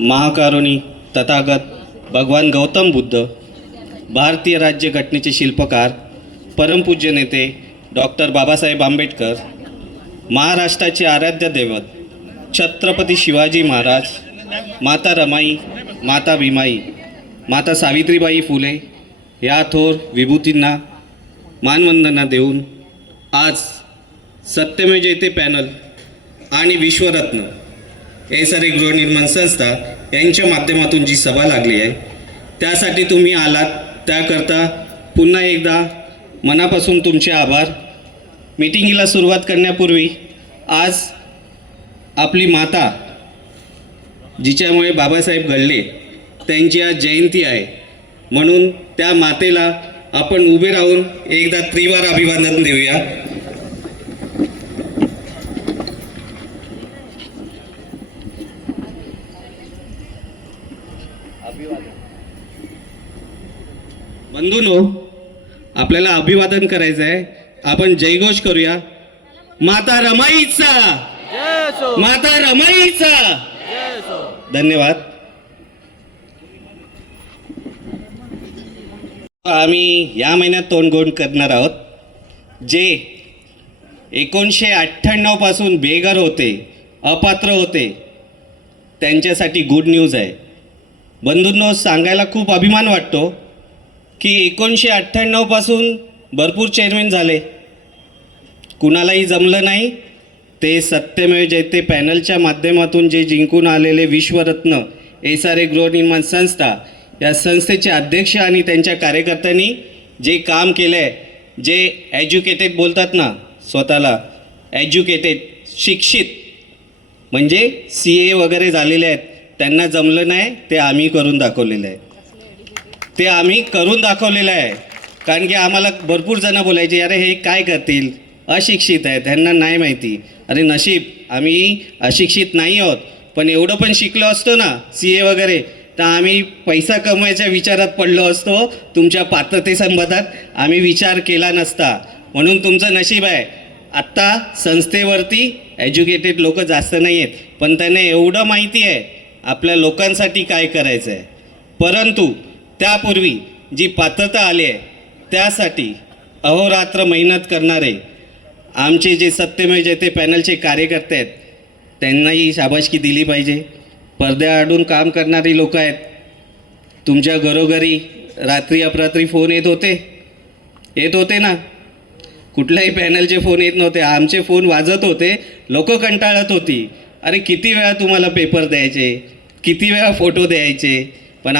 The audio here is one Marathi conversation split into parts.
महाकारुणी तथागत भगवान गौतम बुद्ध, भारतीय राज्यघटनेचे शिल्पकार, परमपूज्य नेते डॉक्टर बाबासाहेब आंबेडकर, महाराष्ट्राचे आराध्य दैवत छत्रपती शिवाजी महाराज, माता रमाई, माता भीमाई, माता सावित्रीबाई फुले या थोर विभूतींना मानवंदना देऊन आज सत्यमेव जयते पॅनल आणि विश्वरत्न एसआरए गृहनिर्माण संस्था यांच्या माध्यमातून जी सभा लागली आहे त्यासाठी तुम्ही आलात, त्याकरता पुन्हा एकदा मनापासून तुमचे आभार. मीटिंगला सुरुवात करण्यापूर्वी आज आपली माता जिच्यामुळे बाबासाहेब घडले त्यांची आज जयंती आहे, म्हणून त्या मातेला आपण उभे राहून एकदा त्रिवार अभिवादन देऊया. बंधूंनो, आपल्याला अभिवादन करायचं आहे. आपण जयघोष करूया. माता रमाईचा, माता रमाईचा. धन्यवाद. आम्ही या महिन्यात तोंडगोड करणार आहोत. जे 1998 पासून बेघर होते, अपात्र होते, त्यांच्यासाठी गुड न्यूज आहे. बंधूंनो, सांगायला खूप अभिमान वाटतो की 1998 पासून भरपूर चेअरमॅन झाले, कुणालाही जमलं नाही. ते सत्यमेव जयते पॅनलच्या माध्यमातून जे जिंकून आलेले विश्वरत्न एसआरए गृहनिर्माण संस्था या संस्थेचे अध्यक्ष आणि त्यांच्या कार्यकर्त्यांनी जे काम केलं आहे, जे एज्युकेटेड बोलतात ना स्वतःला, एज्युकेटेड शिक्षित म्हणजे CA वगैरे झालेले आहेत, त्यांना जमलं नाही. ते आम्ही करून दाखवलेलं आहे. ते आम्ही करून दाखवलेलं आहे. कारण की आम्हाला भरपूर जणं बोलायचे, अरे हे काय करतील, अशिक्षित आहे, त्यांना नाही माहिती. अरे नशीब आम्ही अशिक्षित नाही आहोत, पण एवढं पण शिकलो असतो ना CA वगैरे, तर आम्ही पैसा कमवायच्या विचारात पडलो असतो. तुमच्या पात्रतेसंबंधात आम्ही विचार केला नसता. म्हणून तुमचं नशीब आहे, आत्ता संस्थेवरती एज्युकेटेड लोक जास्त नाही आहेत, पण त्यांना एवढं माहिती आहे आपल्या लोकांसाठी काय करायचं आहे. परंतु त्यापूर्वी जी पात्रता आली आहे त्यासाठी अहोरात्र मेहनत करणारे आमचे जे सत्यमेव जयते पॅनलचे कार्यकर्ते आहेत, त्यांनाही शाबासकी दिली पाहिजे. पडद्याआडून काम करणारी लोक आहेत. तुमच्या घरोघरी रात्री अपरात्री फोन येत होते ना. कुठल्याही पॅनलचे फोन येत नव्हते, आमचे फोन वाजत होते. लोक कंटाळत होती, अरे किती वेळा तुम्हाला पेपर द्यायचे, किती वेळा फोटो द्यायचे. पण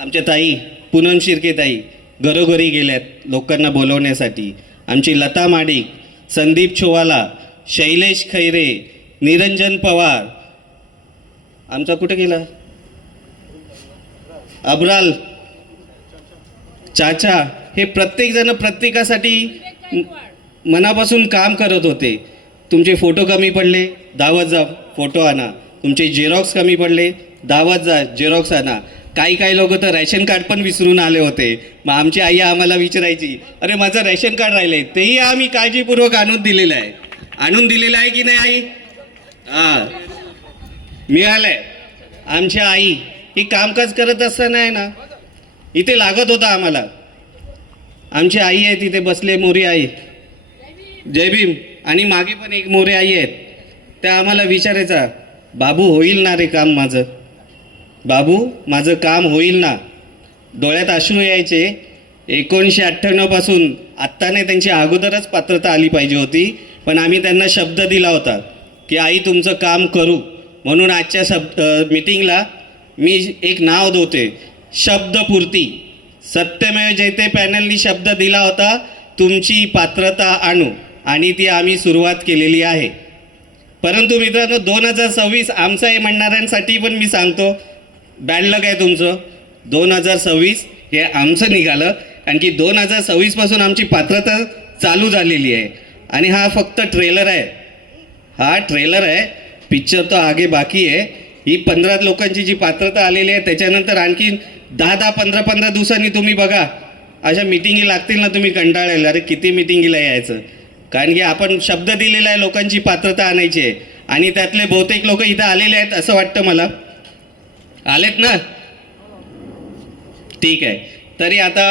आमच्या ताई पूनम शिर्के ताई घरोघरी गेल्यात लोकांना बोलवण्यासाठी. आमची लता माडिक, संदीप छोवाला, शैलेश खैरे, निरंजन पवार, आमचा कुठे गेला अब्राल चाचा, हे प्रत्येकजण प्रत्येकासाठी मनापासून काम करत होते. तुमचे फोटो कमी पडले, दावत जा फोटो आणा. तुमचे झेरॉक्स कमी पडले, दावत जा झेरॉक्स आणा. काही लोक तर रॅशन कार्ड पण विसरून आले होते. मग आमची आई आम्हाला विचारायची, अरे माझं रॅशन कार्ड राहिलं, तेही आम्ही काळजीपूर्वक आणून दिलेलं आहे की नाही आई? हां, मिळालं आहे. आमच्या आई ही कामकाज करत असताना आहे ना, इथे लागत होता आम्हाला. आमची आई आहे तिथे बसले, मोरी आई, जय भीम. आणि मागे पण एक मोरे आई आहेत, त्या आम्हाला विचारायचा, बाबू होईल ना रे काम माझं, बाबू माझं काम होईल ना. डोळ्यात अश्रू यायचे. 1998 पासून आत्ता नाही, त्यांची अगोदरच पात्रता आली पाहिजे होती, पण आम्ही त्यांना शब्द दिला होता की आई तुमचं काम करू. म्हणून आजच्या मीटिंगला मी एक नाव देते, शब्दपूर्ती. सत्यमेव जयते पॅनलनी शब्द दिला होता तुमची पात्रता आणू, आणि ती आम्ही सुरुवात केलेली आहे. परंतु मित्रांनो, 2026 आमचं हे म्हणणाऱ्यांसाठी पण मी सांगतो, बॅड लक आहे तुमचं. 2026 हे आमचं निघालं, कारण की 2026 पासून आमची पात्रता चालू झालेली आहे. आणि हा फक्त ट्रेलर आहे, हा ट्रेलर आहे. पिक्चर तो आगे बाकी आहे. ही 15 लोकांची जी पात्रता आलेली आहे, त्याच्यानंतर आणखी 10 15 दिवसांनी तुम्ही बघा, अशा मिटिंगी लागतील ना, तुम्ही कंटाळेल, अरे किती मिटिंगीला यायचं. कारण की आपण शब्द दिलेला आहे लोकांची पात्रता आणायची आहे, आणि त्यातले बहुतेक लोक इथं आलेले आहेत असं वाटतं मला. आलेत ना? ठीक आहे. तरी आता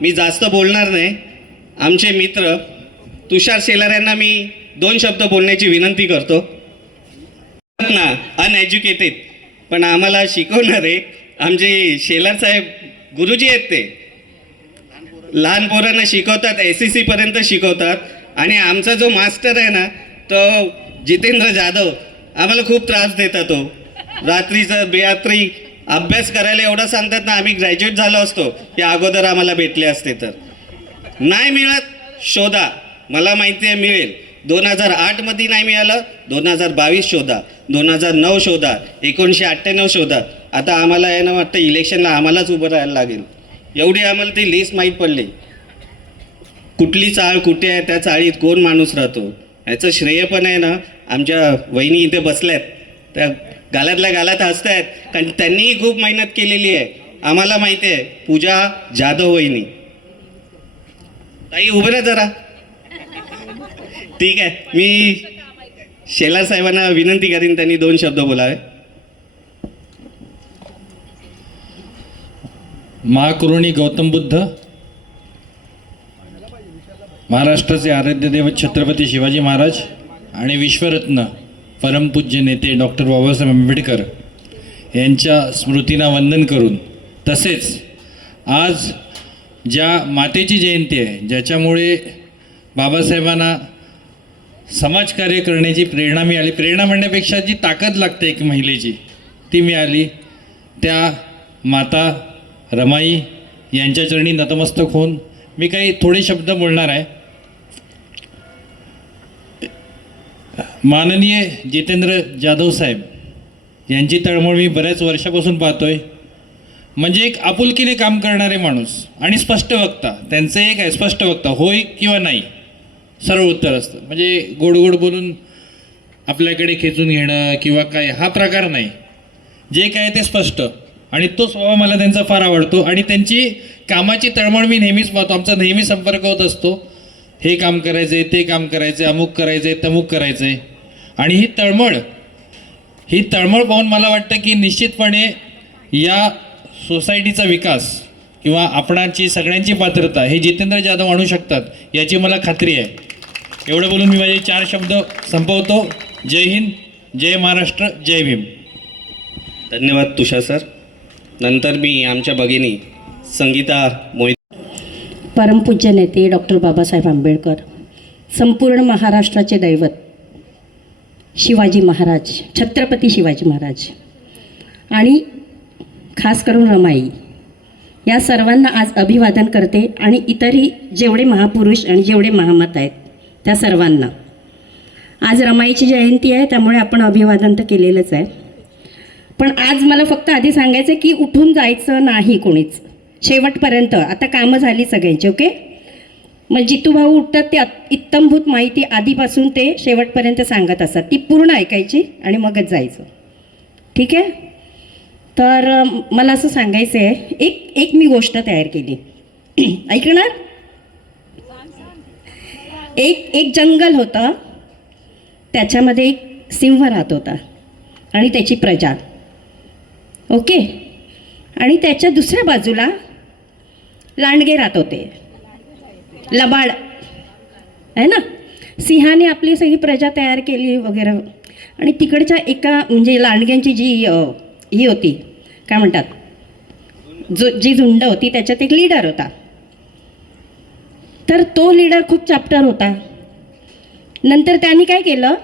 मी जास्त बोलणार नाही. आमचे मित्र तुषार शेलार यांना मी 2 शब्द बोलण्याची विनंती करतो ना. अनएज्युकेटेड पण आम्हाला शिकवणारे आमचे शेलार साहेब गुरुजी आहेत. ते लहान पोरांना शिकवतात, SEC पर्यंत शिकवतात. आणि आमचा जो मास्टर आहे ना तो जितेंद्र जाधव आम्हाला खूप त्रास देतात. तो रात्रीचं बेरात्री अभ्यास करायला एवढा सांगतात ना, आम्ही ग्रॅज्युएट झालो असतो की अगोदर आम्हाला भेटले असते. तर नाही मिळत शोधा, मला माहिती आहे मिळेल. 2008 मध्ये नाही मिळालं, 2022 शोधा, 2009 शोधा, 1998 शोधा. आता आम्हाला आहे ना वाटतं इलेक्शनला आम्हालाच उभं राहायला लागेल. एवढी आम्हाला ती लिस्ट माहीत पडली. कुठली चाळ कुठे आहे, त्या चाळीत कोण माणूस राहतो याचं श्रेय पण आहे ना आमच्या वहिनी इथे बसल्यात, त्या गालातल्या गालात हसत आहेत. कारण त्यांनीही खूप मेहनत केलेली आहे. आम्हाला माहिती आहे. पूजा जाधव वहिनी, ताई उभे राहा जरा. ठीक आहे, मी शेलार साहेबांना विनंती करीन त्यांनी 2 शब्द बोलावे. महाकरुणी गौतम बुद्ध, महाराष्ट्राचे आराध्य दैवत छत्रपती शिवाजी महाराज आणि विश्वरत्न परमपूज्य नेते डॉक्टर बाबासाहेब आंबेडकर यांच्या स्मृतींना वंदन करून, तसेच आज ज्या मातेची जयंती आहे, ज्याच्यामुळे बाबासाहेबांना समाजकार्य करण्याची प्रेरणा मिळाली, प्रेरणा म्हणण्यापेक्षा जी ताकद लागते एक महिलेची ती मिळाली, त्या माता रमाई यांच्या चरणी नतमस्तक होऊन मी काही थोडे शब्द बोलणार आहे. माननीय जितेंद्र जाधव साहेब यांची तळमळ मी बऱ्याच वर्षापासून पाहतोय. म्हणजे एक आपुलकीने काम करणारे माणूस आणि स्पष्ट वक्ता. त्यांचं एक आहे स्पष्ट वक्ता, होय किंवा नाही सरळ उत्तर असतं. म्हणजे गोड गोड बोलून आपल्याकडे खेचून घेणं किंवा काय हा प्रकार नाही. जे काय ते स्पष्ट, आणि तो स्वभाव मला त्यांचा फार आवडतो. आणि त्यांची कामाची तळमळ मी नेहमीच पाहतो. आमचा नेहमी संपर्क होत असतो. हे काम करायचं आहे, ते काम करायचं आहे, अमुक करायचं आहे, तमुक करायचं आहे. आणि ही तळमळ पाहून मला वाटतं की निश्चितपणे या सोसायटीचा विकास किंवा आपणाची सगळ्यांची पात्रता हे जितेंद्र जाधव आणू शकतात याची मला खात्री आहे. एवढं बोलून मी माझे 4 शब्द संपवतो. जय हिंद, जय महाराष्ट्र, जय भीम. धन्यवाद तुषार सर. नंतर मी आमच्या भगिनी संगीता मोहित. परमपूज्य नेते डॉक्टर बाबासाहेब आंबेडकर, संपूर्ण महाराष्ट्राचे दैवत शिवाजी महाराज, छत्रपती शिवाजी महाराज आणि खास करून रमाई, या सर्वांना आज अभिवादन करते. आणि इतरही जेवढे महापुरुष आणि जेवढे महामत आहेत त्या सर्वांना. आज रमाईची जयंती आहे त्यामुळे आपण अभिवादन तर केलेलंच आहे. पण आज मला फक्त आधी सांगायचं आहे की उठून जायचं नाही कोणीच शेवटपर्यंत. आता कामं झाली सगळ्यांची, ओके. मग जितू भाऊ उठतात ते इत्तमभूत माहिती आधीपासून ते शेवटपर्यंत सांगत असतात, ती पूर्ण ऐकायची आणि मगच जायचं, ठीक आहे. तर मला असं सांगायचं आहे, एक मी गोष्ट तयार केली, ऐकणार. एक जंगल होतं, त्याच्यामध्ये एक सिंह राहत होता आणि त्याची प्रजा, ओके. आणि त्याच्या दुसऱ्या बाजूला लांडगे राहत होते, लबाड आहे ना. सिंहाने आपली सगळी प्रजा तयार केली वगैरे. आणि तिकडच्या एका म्हणजे लांडग्यांची जी ही होती, काय म्हणतात, जी झुंड होती त्याच्यात एक लीडर होता. तर तो लीडर खूप चॅप्टर होता. नंतर त्यांनी काय केलं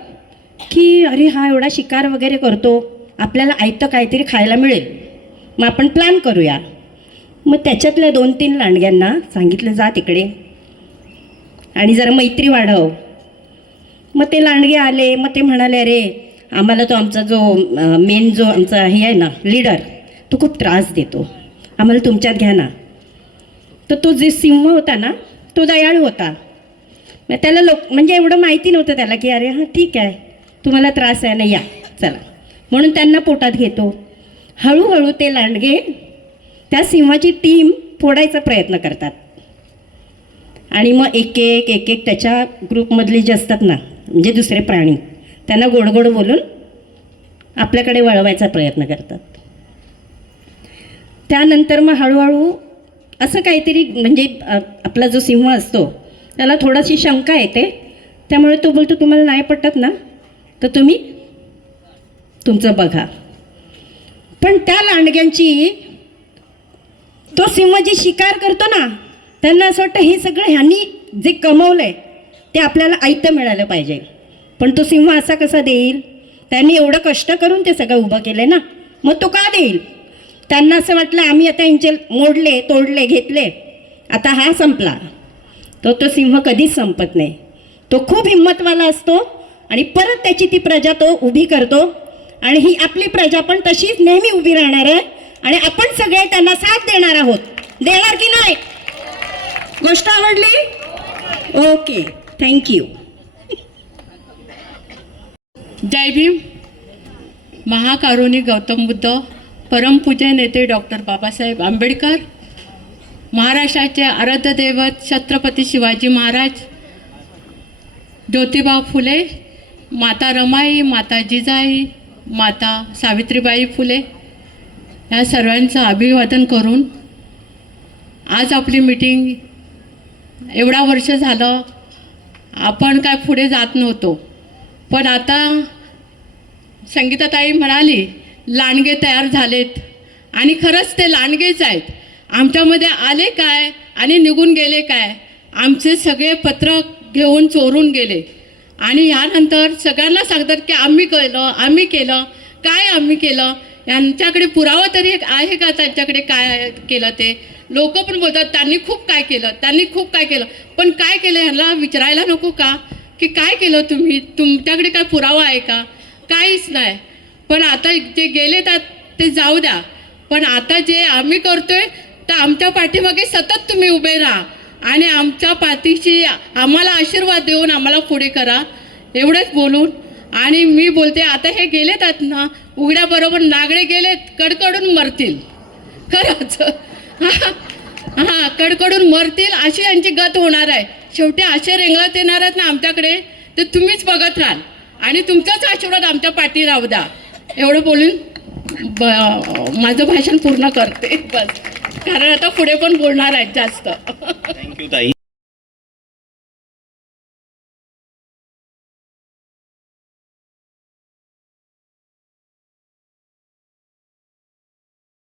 की अरे हा एवढा शिकार वगैरे करतो, आपल्याला आयतं काहीतरी खायला मिळेल, मग आपण प्लॅन करूया. मग त्याच्यातल्या 2-3 लांडग्यांना सांगितलं जा तिकडे आणि जरा मैत्री वाढव. मग ते लांडगे आले. मग ते म्हणाले अरे आम्हाला तो आमचा जो मेन जो आमचा हे आहे ना लीडर, तो खूप त्रास देतो, आम्हाला तुमच्यात घ्या ना. तर तो जे सिंह होता ना तो दयाळू होता. मग त्याला म्हणजे एवढं माहिती नव्हतं त्याला की अरे हां ठीक आहे तुम्हाला त्रास आहे ना, या चला, म्हणून त्यांना पोटात घेतो. हळूहळू ते लांडगे त्या सिंहाची टीम फोडायचा प्रयत्न करतात. आणि मग एक एक त्याच्या ग्रुपमधले जे असतात ना म्हणजे दुसरे प्राणी त्यांना गोड बोलून आपल्याकडे वळवायचा प्रयत्न करतात. त्यानंतर मग हळूहळू असं काहीतरी म्हणजे आपला जो सिंह असतो त्याला थोडीशी शंका येते. त्यामुळे तो बोलतो तुम्हाला नाही पटत ना तर तुम्ही तुमचं बघा. पण त्या लांडग्यांची तो सिंह जी शिकार करतो ना त्यांना असं वाटतं हे सगळं ह्यांनी जे कमवलं आहे ते आपल्याला आयतं मिळालं पाहिजे. पण तो सिंह असा कसा देईल? त्यांनी एवढं कष्ट करून ते सगळं उभं केलं ना, मग तो का देईल? त्यांना असं वाटलं आम्ही आता यांचे मोडले तोडले घेतले आता हा संपला. तो सिंह कधीच संपत नाही. तो खूप हिंमतवाला असतो आणि परत त्याची ती प्रजा तो उभी करतो. आणि ही आपली प्रजा पण तशीच नेहमी उभी राहणार आहे आणि आपण सगळे त्यांना साथ देणार आहोत. देणार की नाही? गोष्ट आवडली? Okay, thank you. जय भीम. महाकारुणिक गौतम बुद्ध, परमपूज्य नेते डॉक्टर बाबासाहेब आंबेडकर, महाराष्ट्राचे आराध्य दैवत छत्रपती शिवाजी महाराज, ज्योतिबा फुले, माता रमाई, माता जिजाई, माता सावित्रीबाई फुले या सर्वांचं अभिवादन करून आज आपली मीटिंग एवढा वर्ष झालं आपण काय पुढे जात नव्हतो. पण आता संगीताताई म्हणाली लांडगे तयार झालेत आणि खरंच ते लांडगेच आहेत. आमच्यामध्ये आले काय आणि निघून गेले काय? आमचे सगळे पत्र घेऊन चोरून गेले आणि यानंतर सगळ्यांना सांगतात की आम्ही केलं. काय आम्ही केलं? यांच्याकडे पुरावा तरी आहे का त्यांच्याकडे काय केलं ते? लोक पण बोलतात त्यांनी खूप काय केलं. पण काय केलं ह्यांना विचारायला नको का की काय केलं तुम्ही? तुमच्याकडे काय पुरावा आहे का? काहीच नाही. पण आता जे गेले ते जाऊ द्या. पण आता जे आम्ही करतोय तर आमच्या पाठीमागे सतत तुम्ही उभे राहा आणि आमच्या पाठीशी आम्हाला आशीर्वाद देऊन आम्हाला पुढे करा. एवढंच बोलून आणि मी बोलते आता हे गेलेत आहेत ना उघड्याबरोबर नागडे गेलेत कडकडून मरतील. खरंच हां कडकडून मरतील अशी यांची गत होणार आहे. शेवटी असे रेंगळत येणार आहेत ना आमच्याकडे ते तुम्हीच बघत राहाल आणि तुमचाच आशीर्वाद आमच्या पाठी राहू द्या. एवढं बोलून माझं भाषण पूर्ण करते बस, कारण आता पुढे पण बोलणार आहेत जास्त. थँक्यू ताई.